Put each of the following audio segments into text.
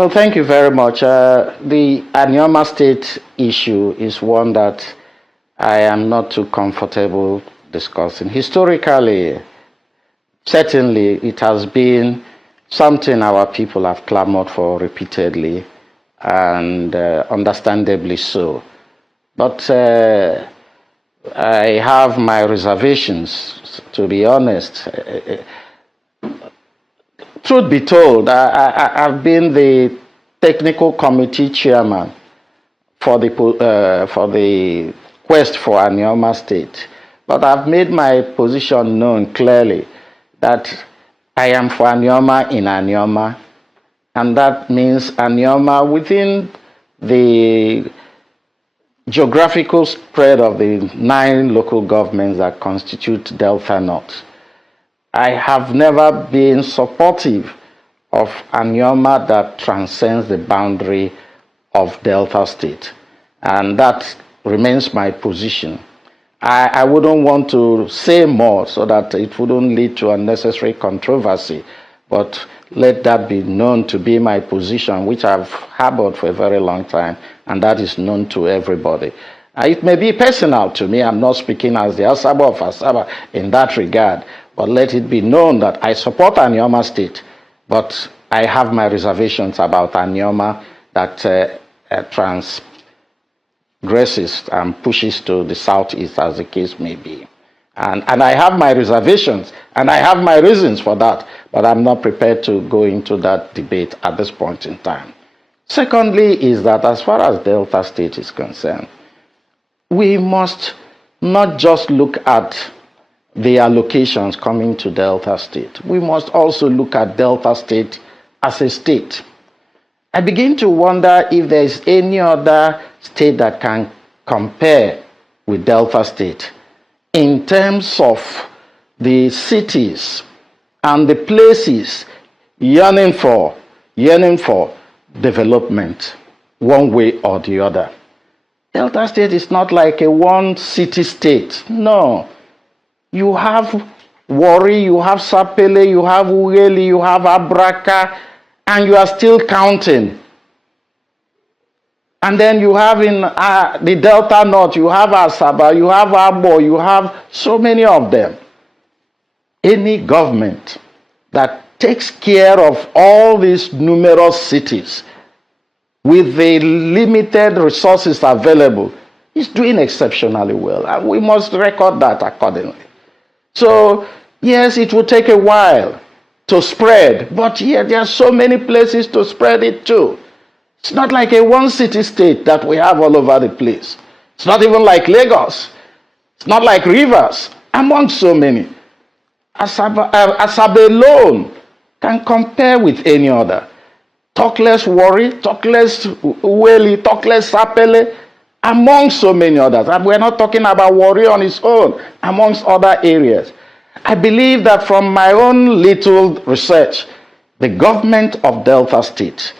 Well, thank you very much. The Anyama State issue is one that I am not too comfortable discussing. Historically, certainly, it has been something our people have clamored for repeatedly, and understandably so. But I have my reservations, to be honest. Truth be told, I've been the technical committee chairman for the quest for Anyama State, but I've made my position known clearly that I am for Anyama in Anyama, and that means Anyama within the geographical spread of the 9 local governments that constitute Delta North. I have never been supportive of Anyama that transcends the boundary of Delta State, and that remains my position. I wouldn't want to say more so that it wouldn't lead to unnecessary controversy, but let that be known to be my position, which I've harbored for a very long time, and that is known to everybody. It may be personal to me. I'm not speaking as the Asagba of Asagba in that regard, but let it be known that I support Anyama State, but I have my reservations about Anyama that transgresses and pushes to the southeast, as the case may be. And I have my reservations, and I have my reasons for that, but I'm not prepared to go into that debate at this point in time. Secondly, is that as far as Delta State is concerned, we must not just look at the allocations coming to Delta State. We must also look at Delta State as a state. I begin to wonder if there is any other state that can compare with Delta State in terms of the cities and the places yearning for development one way or the other. Delta State is not like a one city state. No. You have Warri, you have Sapele, you have Ughelli, you have Abraka, and you are still counting. And then you have in the Delta North, you have Asagba, you have Abo, you have so many of them. Any government that takes care of all these numerous cities with the limited resources available is doing exceptionally well. And we must record that accordingly. So, yes, it will take a while to spread, but yet there are so many places to spread it to. It's not like a one city state that we have all over the place. It's not even like Lagos. It's not like Rivers, among so many. Asagba alone can compare with any other. Talk less Warri, talk less Ughelli, talk less Sapele, among so many others. And we're not talking about Warri on its own, amongst other areas. I believe that from my own little research, the government of Delta State,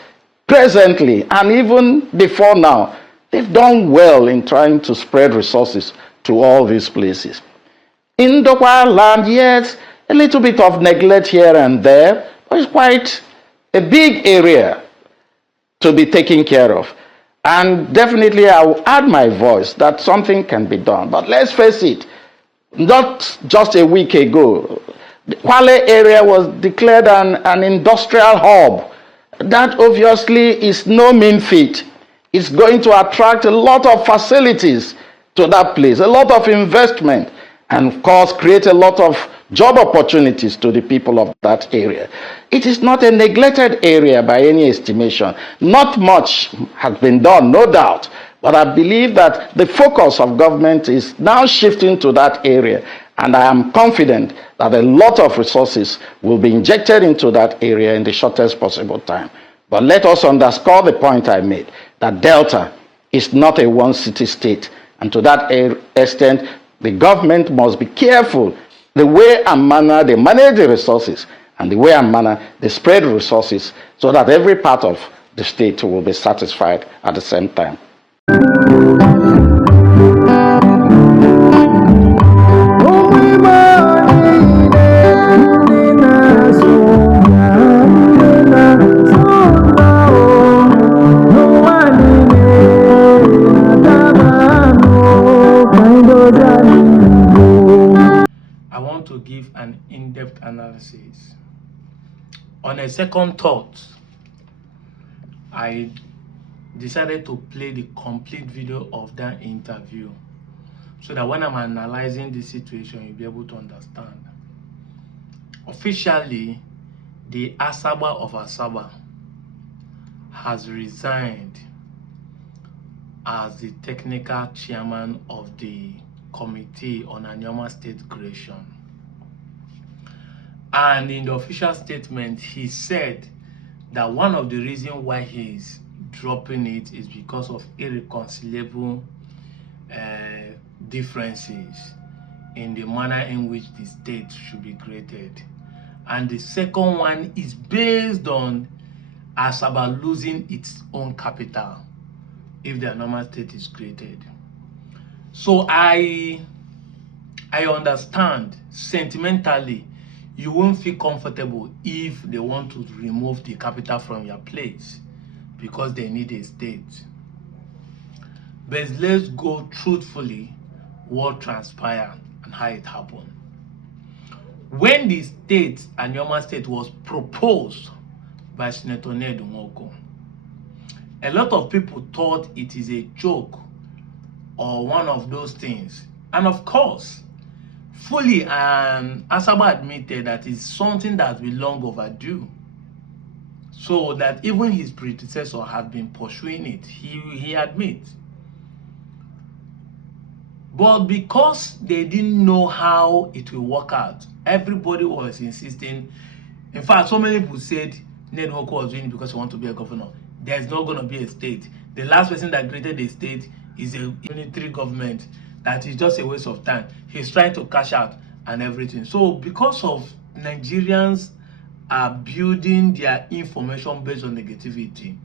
presently and even before now, they've done well in trying to spread resources to all these places. In Dokwa land, yes, a little bit of neglect here and there, but it's quite a big area to be taken care of. And definitely I will add my voice that something can be done. But let's face it, not just a week ago, the Kwale area was declared an industrial hub. That obviously is no mean feat. It's going to attract a lot of facilities to that place, a lot of investment, and of course create a lot of job opportunities to the people of that area. It is not a neglected area by any estimation. Not much has been done, no doubt, but I believe that the focus of government is now shifting to that area, and I am confident that a lot of resources will be injected into that area in the shortest possible time. But let us underscore the point I made, that Delta is not a one-city state, and to that extent, the government must be careful the way and manner they manage the resources, and the way and manner they spread resources, so that every part of the state will be satisfied at the same time. analysis. On a second thought, I decided to play the complete video of that interview so that when I'm analyzing the situation, you'll be able to understand. Officially, the Asagba of Asagba has resigned as the technical chairman of the Committee on Anyama State Creation. And in the official statement, he said that one of the reasons why he's dropping it is because of irreconcilable differences in the manner in which the state should be created. And the second one is based on Asagba losing its own capital if the Anyama state is created. So I understand sentimentally you won't feel comfortable if they want to remove the capital from your place because they need a state. But let's go truthfully what transpired and how it happened. When the state, Anyama state, was proposed by Senator Ned Nwoko, a lot of people thought it is a joke or one of those things. And of course, fully Asagba admitted that it's something that's been long overdue. So that even his predecessor had been pursuing it, he admits. But because they didn't know how it will work out, everybody was insisting. In fact, so many people said Ned Nwoko was doing it because he wants to be a governor. There's not going to be a state. The last person that created a state is a unitary government. That is just a waste of time. He's trying to cash out and everything. So because of Nigerians are building their information based on negativity,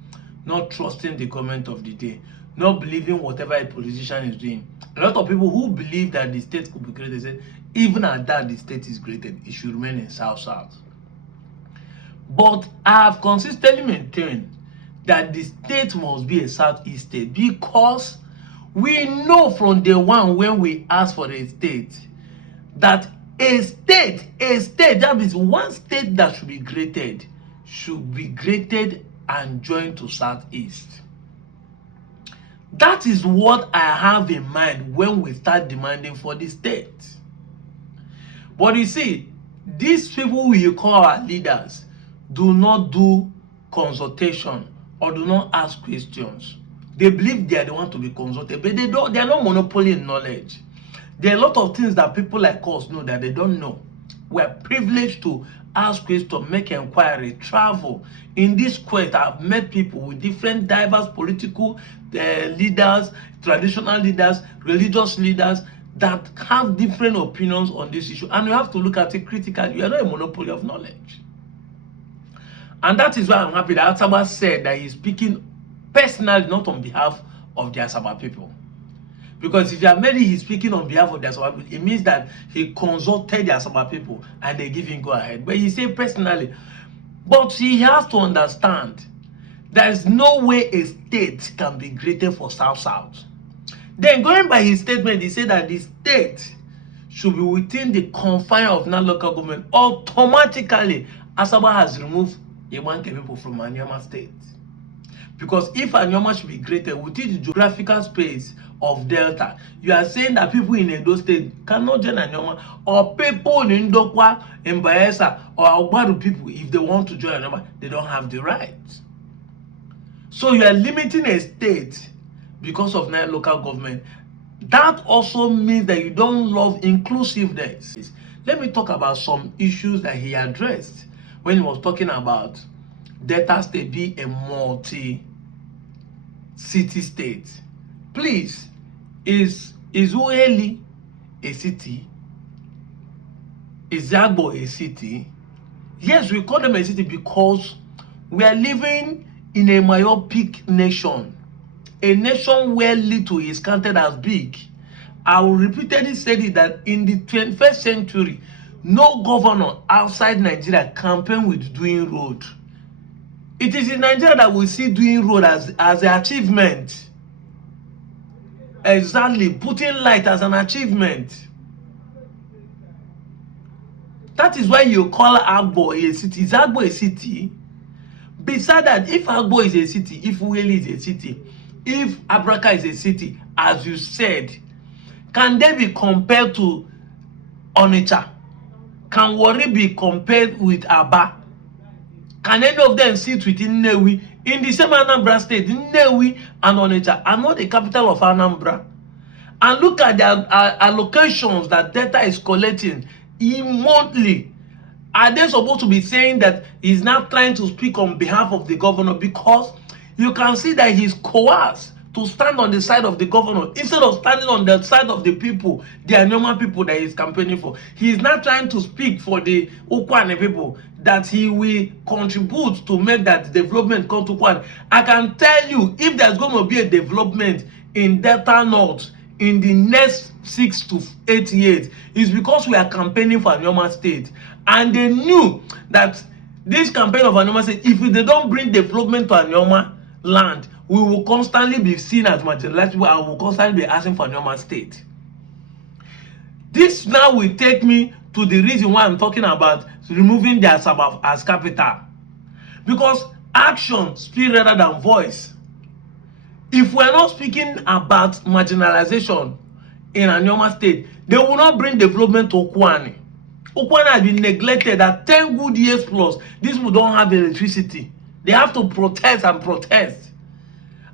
not trusting the government of the day, not believing whatever a politician is doing. A lot of people who believe that the state could be created say, even at that the state is created, it should remain in South. But I have consistently maintained that the state must be a Southeast state because we know from day one when we ask for a state that a state, that is one state that should be created and joined to Southeast. That is what I have in mind when we start demanding for the state. But you see, these people we call our leaders do not do consultation or do not ask questions. They believe they are the one to be consulted, but they are not monopoly in knowledge. There are a lot of things that people like us know that they don't know. We are privileged to ask questions, make inquiry, travel. In this quest, I've met people with different diverse political leaders, traditional leaders, religious leaders that have different opinions on this issue. And you have to look at it critically. You are not a monopoly of knowledge. And that is why I'm happy that Asagba said that he's speaking personally, not on behalf of the Asagba people. Because if you are maybe he's speaking on behalf of the Asagba people, it means that he consulted the Asagba people and they give him go ahead. But he said personally. But he has to understand there is no way a state can be created for South. Then going by his statement, he said that the state should be within the confine of non-local government. Automatically, Asagba has removed Iwanke people from Anyama state. Because if Anyama should be created within the geographical space of Delta, you are saying that people in Edo state cannot join Anyama, or people in Ndokwa, in Bayelsa, or Ogbaru people, if they want to join Anyama, they don't have the right. So you are limiting a state because of non-local government. That also means that you don't love inclusiveness. Let me talk about some issues that he addressed when he was talking about Delta State being a multi-city state. Please, is Ueli a city? Is Zagbo a city? Yes, we call them a city because we are living in a myopic nation. A nation where little is counted as big. I will repeatedly say it that in the 21st century, no governor outside Nigeria campaign with doing road. It is in Nigeria that we see doing road as an achievement. Exactly, putting light as an achievement. That is why you call Agbo a city. Is Agbo a city? Beside that, if Agbo is a city, if Ueli is a city, if Abraka is a city, as you said, can they be compared to Onitsha? Can Warri be compared with Aba? Can any of them sit within Nnewi? In the same Anambra state, Nnewi and Onitsha are not the capital of Anambra. And look at the allocations that Delta is collecting monthly. Are they supposed to be saying that he's not trying to speak on behalf of the governor? Because you can see that he's coerced to stand on the side of the governor instead of standing on the side of the people, the Anyama people that he's campaigning for. He's not trying to speak for the Ukwane people, that he will contribute to make that development come to Ukwane. I can tell you, if there's going to be a development in Delta North in the next 6 to 8 years, it's because we are campaigning for Anyama State. And they knew that this campaign of Anyama State, if they don't bring development to Anyama land, we will constantly be seen as marginalized people and will constantly be asking for Anyama State. This now will take me to the reason why I'm talking about removing the Asagba as capital. Because action speaks rather than voice. If we're not speaking about marginalization in Anyama State, they will not bring development to Ukwane. Ukwane has been neglected at 10 good years plus. These people don't have electricity. They have to protest and protest.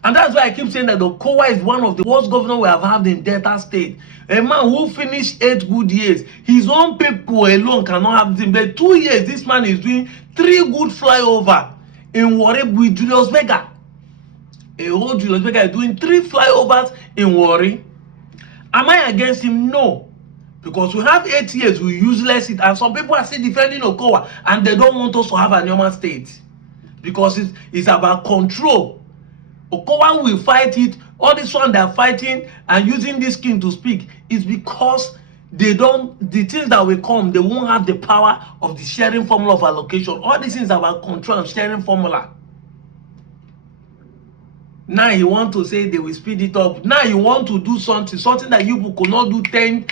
And that's why I keep saying that Okowa is one of the worst governors we have had in Delta State. A man who finished 8 good years. His own people alone cannot have him. But 2 years, this man is doing 3 good flyover in Warri with Julius Berger. A whole Julius Berger is doing 3 flyovers in Warri. Am I against him? No. Because we have 8 years, we useless it. And some people are still defending Okowa. And they don't want us to have a Anyama State. Because it's about control. Okowa will fight it. All this one they're fighting and using this king to speak is because the things that will come, they won't have the power of the sharing formula of allocation. All these things are about control and sharing formula. Now you want to say they will speed it up. Now you want to do something that you could not do 10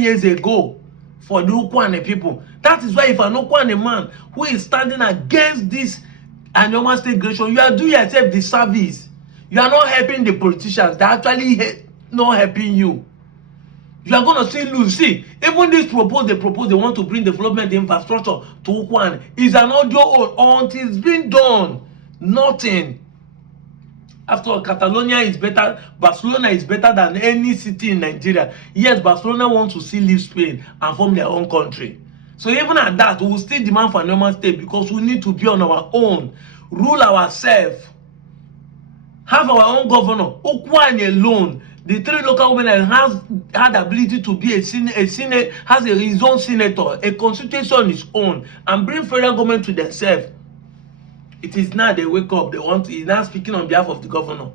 years ago for the Ukwane people. That is why if an Ukwane man who is standing against this Anyama State creation, you are doing yourself the service. You are not helping the politicians. They're actually not helping you. You are going to still lose. See, even this they want to bring development infrastructure to Ukwane. It's an audio until it's been done. Nothing. After all, Catalonia is better, Barcelona is better than any city in Nigeria. Yes, Barcelona wants to still leave Spain and form their own country. So even at that, we will still demand for Anyama State because we need to be on our own, rule ourselves, have our own governor. Ukwane alone, the 3 local government has had the ability to be a senate, has his own senator, a constitution on his own, and bring federal government to themselves. It is now they wake up, he's now speaking on behalf of the governor.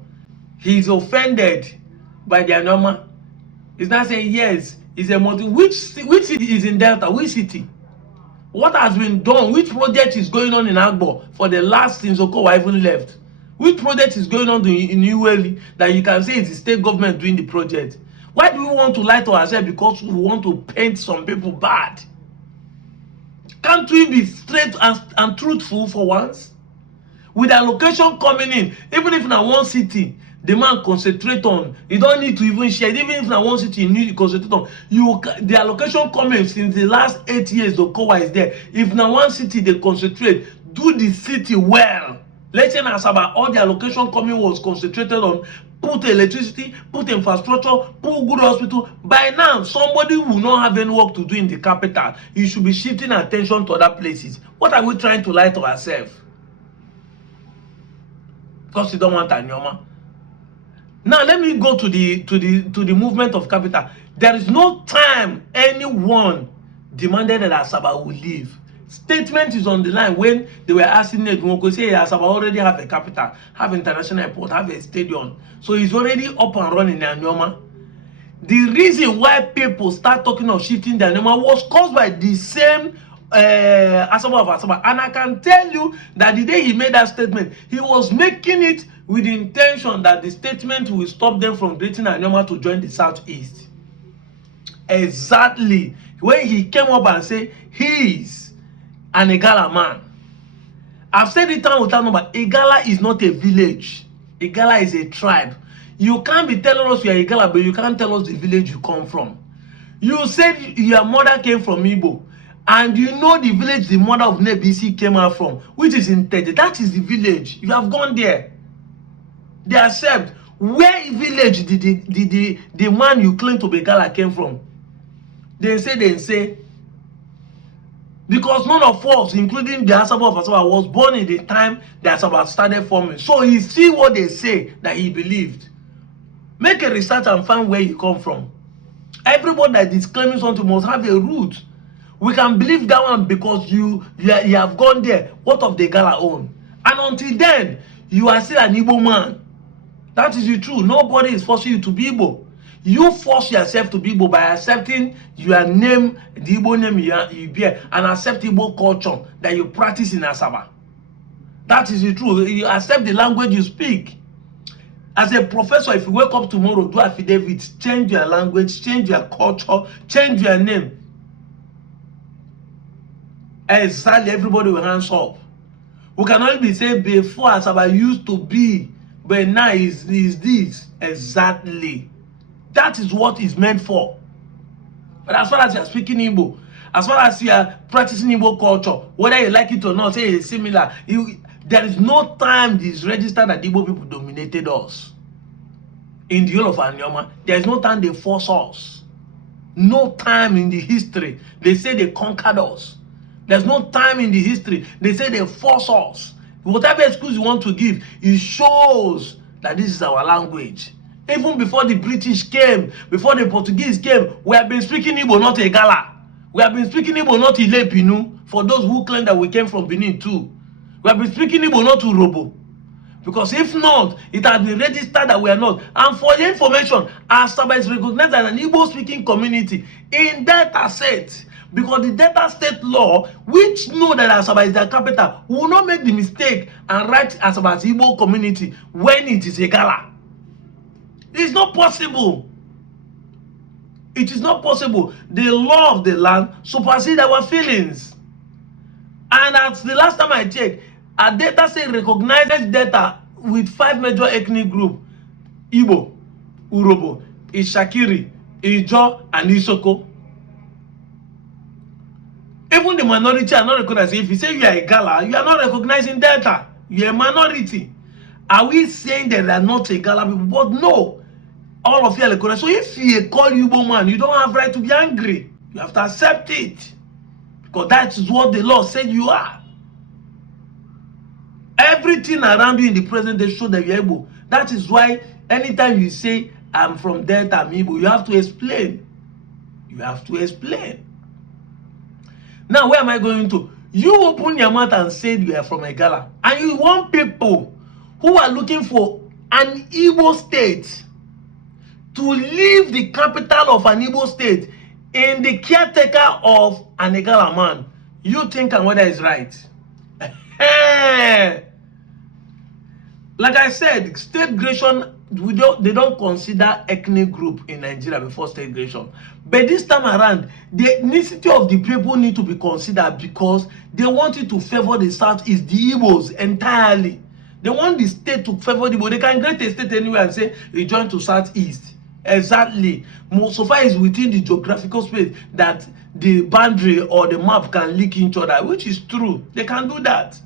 He's offended by the Anyama. He's now saying, yes, it's a motive. Which city is in Delta? Which city? What has been done? Which project is going on in Agbo for the last since Okowa even left? Which project is going on in Ueli that you can say it's the state government doing the project? Why do we want to lie to ourselves? Because we want to paint some people bad. Can't we be straight and truthful for once? With allocation coming in, even if na one city, the man concentrate on, you don't need to even share. Even if na one city, you need to concentrate on. The allocation coming since the last 8 years, the Okowa is there. If na one city, they concentrate, do the city well. Let's say Asagba, all the allocation coming was concentrated on put electricity, put infrastructure, put good hospital. By now, somebody will not have any work to do in the capital. You should be shifting attention to other places. What are we trying to lie to ourselves? Because you don't want Anyama. Now let me go to the movement of capital. There is no time anyone demanded that Asagba will leave. Statement is on the line when they were asking Nedwoko, say Asagba already have a capital, have international airport, have a stadium. So he's already up and running in Anyama. The reason why people start talking of shifting the Anyama was caused by the same Asagba of Asagba. And I can tell you that the day he made that statement, he was making it with the intention that the statement will stop them from getting Anyama to join the Southeast. Exactly. When he came up and said he is an Igala man. I've said it time without number. Igala is not a village. Igala is a tribe. You can't be telling us you are Igala, but you can't tell us the village you come from. You said your mother came from Igbo, and you know the village the mother of Nebisi came out from, which is in Tete. That is the village. You have gone there. They accept. Where village did the man you claim to be Igala came from? They say. Because none of us, including the Asagba of Asagba, was born in the time the Asagba started forming. So he see what they say that he believed. Make a research and find where you come from. Everybody that is claiming something must have a root. We can believe that one because you have gone there. What of the Igala own? And until then, you are still an Igbo man. That is the truth. Nobody is forcing you to be Igbo. You force yourself to be Igbo by accepting your name, the Igbo name you bear, and accept Igbo culture that you practice in Asaba. That is the truth. You accept the language you speak. As a professor, if you wake up tomorrow, do affidavit, change your language, change your culture, change your name. Exactly, everybody will hands up. We can only be saying before Asaba used to be, but now is this. Exactly. That is what is meant for. But as far as you are speaking Igbo, as far as you are practicing Igbo culture, whether you like it or not, say it's similar. There is no time it is registered that Igbo people dominated us. In the whole of Anyama, there is no time they force us. No time in the history they say they conquered us. There's no time in the history they say they force us. Whatever excuse you want to give, it shows that this is our language. Even before the British came, before the Portuguese came, we have been speaking Igbo, not Igala. We have been speaking Igbo, not Ilepinu, for those who claim that we came from Benin too. We have been speaking Igbo, not Urobo. Because if not, it has been registered that we are not. And for your information, Asaba is recognized as an Igbo-speaking community in Delta State. Because the Delta State law, which know that Asaba is their capital, will not make the mistake and write Asaba as Igbo community when it is Igala. It's not possible. It is not possible. The law of the land supersedes our feelings. And as the last time I checked, our data say recognizes data with 5 major ethnic groups: Igbo, Urobo, Ishakiri, Ijo, and Isoko. Even the minority are not recognized. If you say you are a Igala, you are not recognizing Delta. You are a minority. Are we saying that they are not Igala people? But no. All of you are recognized. So if you call Igbo man, you don't have right to be angry. You have to accept it. Because that is what the law said you are. Everything around you in the present day shows that you're Igbo. That is why anytime you say, I'm from Delta, I'm Igbo, you have to explain. You have to explain. Now, where am I going to? You open your mouth and say you are from Igala. And you want people who are looking for an Igbo state to leave the capital of an Igbo state in the caretaker of an Igala man. You think and whether is right. Like I said, state creation, they don't consider ethnic group in Nigeria before state creation. But this time around, the ethnicity of the people need to be considered because they want it to favor the Southeast, the Igbos entirely. They want the state to favor the Igbo. They can create a state anywhere and say, we join to Southeast. Exactly. So far is within the geographical space that the boundary or the map can link each other, which is true. They can do that.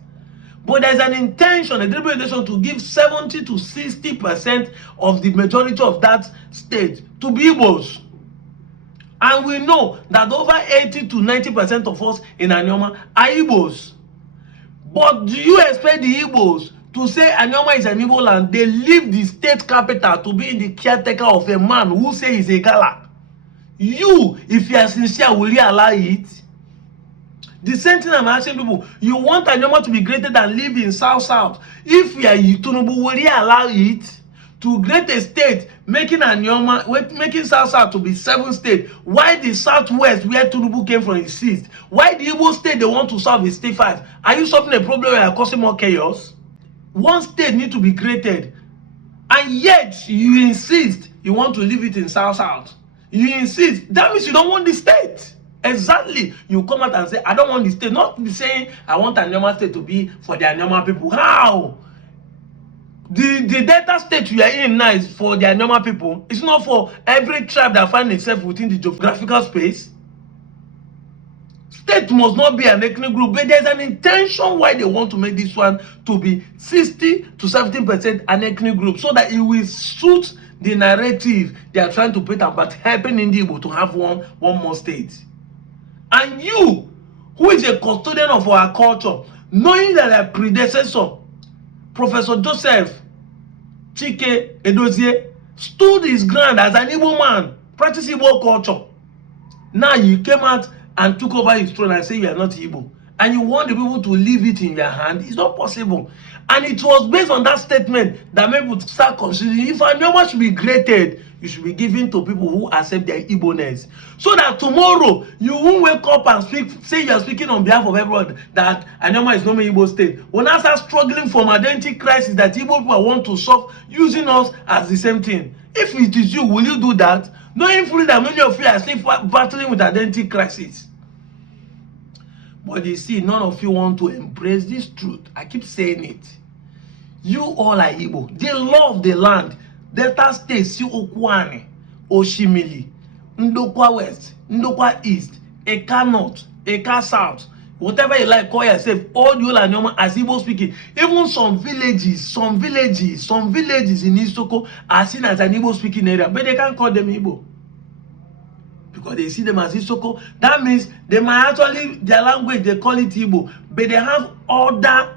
But there's an intention, a deliberate intention to give 70 to 60% of the majority of that state to be Igbos. And we know that over 80 to 90% of us in Anyama are Igbos. But do you expect the Igbos to say Anyama is an Igbo land? They leave the state capital to be in the caretaker of a man who says he's a Igala. You, if you are sincere, will you allow it? The same thing I'm asking people. You want Anyama to be greater than live in South? If you are Tunubu, will you allow it? To create a state, making Anyama, making South to be 7 states. Why the Southwest, where Tunubu came from, is 6? Why the Igbo state they want to solve is state 5? Are you solving a problem where you're causing more chaos? One state need to be created, and yet you insist you want to leave it in South. You insist. That means you don't want the state. Exactly. You come out and say, I don't want the state. Not be saying I want Anyama state to be for the Anyama people. How? The Delta state we are in now is for the Anyama people. It's not for every tribe that finds itself within the geographical space. State must not be an ethnic group, but there's an intention why they want to make this one to be 60 to 70% an ethnic group, so that it will suit the narrative they are trying to put about helping Indigo to have one more state. And you, who is a custodian of our culture, knowing that our predecessor, Professor Joseph Chike Edozie, stood his ground as an Igbo man, practicing Igbo culture. Now you came out and took over his throne and say you are not Igbo, and you want the people to leave it in their hand. It's not possible. And it was based on that statement that made people start considering if Anyama should be graded, you should be given to people who accept their Igbo-ness. So that tomorrow you won't wake up and say you are speaking on behalf of everyone that Anyama is not an Igbo state. When I start struggling from identity crisis that Igbo people want to solve using us as the same thing. If it is you, will you do that? Knowing fully that many of you are still battling with identity crisis. But you see, none of you want to embrace this truth. I keep saying it. You all are Igbo. They love the land. Delta State, si Okwane, Oshimili, Ndokwa West, Ndokwa East, Eka North, Eka South, whatever you like, call yourself, all you are Anyama as Igbo speaking. Even some villages in Isoko are seen as an Igbo speaking area, but they can't call them Igbo. Because they see them as Isoko. That means they might actually, their language, they call it Igbo, but they have other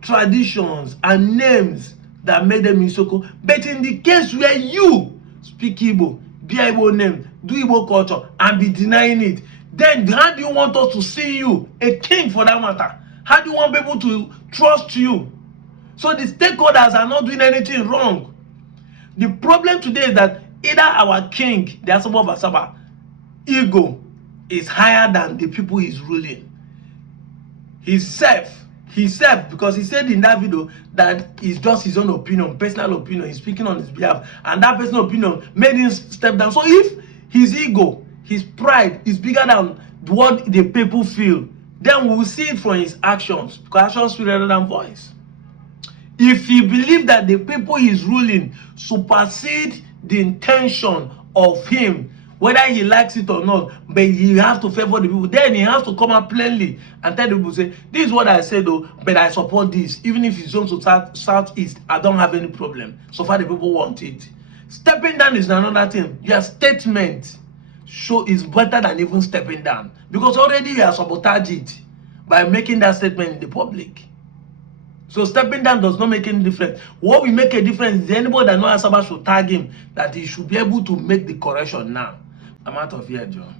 traditions and names that made them Isoko. But in the case where you speak Igbo, be Igbo name, do Igbo culture, and be denying it, then how do you want us to see you, a king for that matter? How do you want people to trust you? So the stakeholders are not doing anything wrong. The problem today is that either our king, the Asagba of Asagba, ego is higher than the people he's ruling. Himself, because he said in that video that it's just his own opinion, personal opinion, he's speaking on his behalf, and that personal opinion made him step down. So if his ego, his pride is bigger than what the people feel, then we will see it from his actions, because actions speak rather than voice. If he believes that the people he's ruling supersede the intention of him, whether he likes it or not, but he has to favor the people, then he has to come out plainly and tell the people, say, this is what I said though, but I support this. Even if it's zone to southeast, I don't have any problem. So far the people want it. Stepping down is another thing. Your statement is better than even stepping down, because already you are sabotage it by making that statement in the public. So stepping down does not make any difference. What will make a difference is anybody that knows Asagba should tag him that he should be able to make the correction now. I'm out of here, John.